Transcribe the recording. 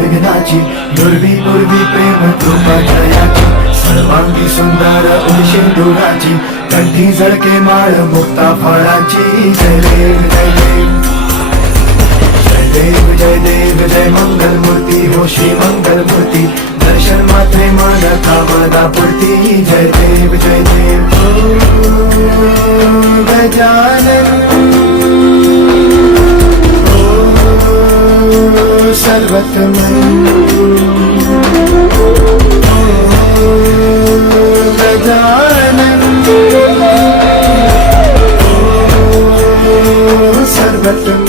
विघ्नाची, दुर्वी पूर्वी प्रेम कृपा जयाची, सर्वांगी सुंदर उलशिंदुराची, कंठी झळके माळ मुक्ता फळाची. जय देव जय देव जय देव जय देव जय मंगल मूर्ती हो श्री मंगल मूर्ती, दर्शन मात्रे मान कामना पूर्ती. जय देव जय देव ओ गजानन ओ सर्वतमन ओ गजानन ओ सर्वतमन.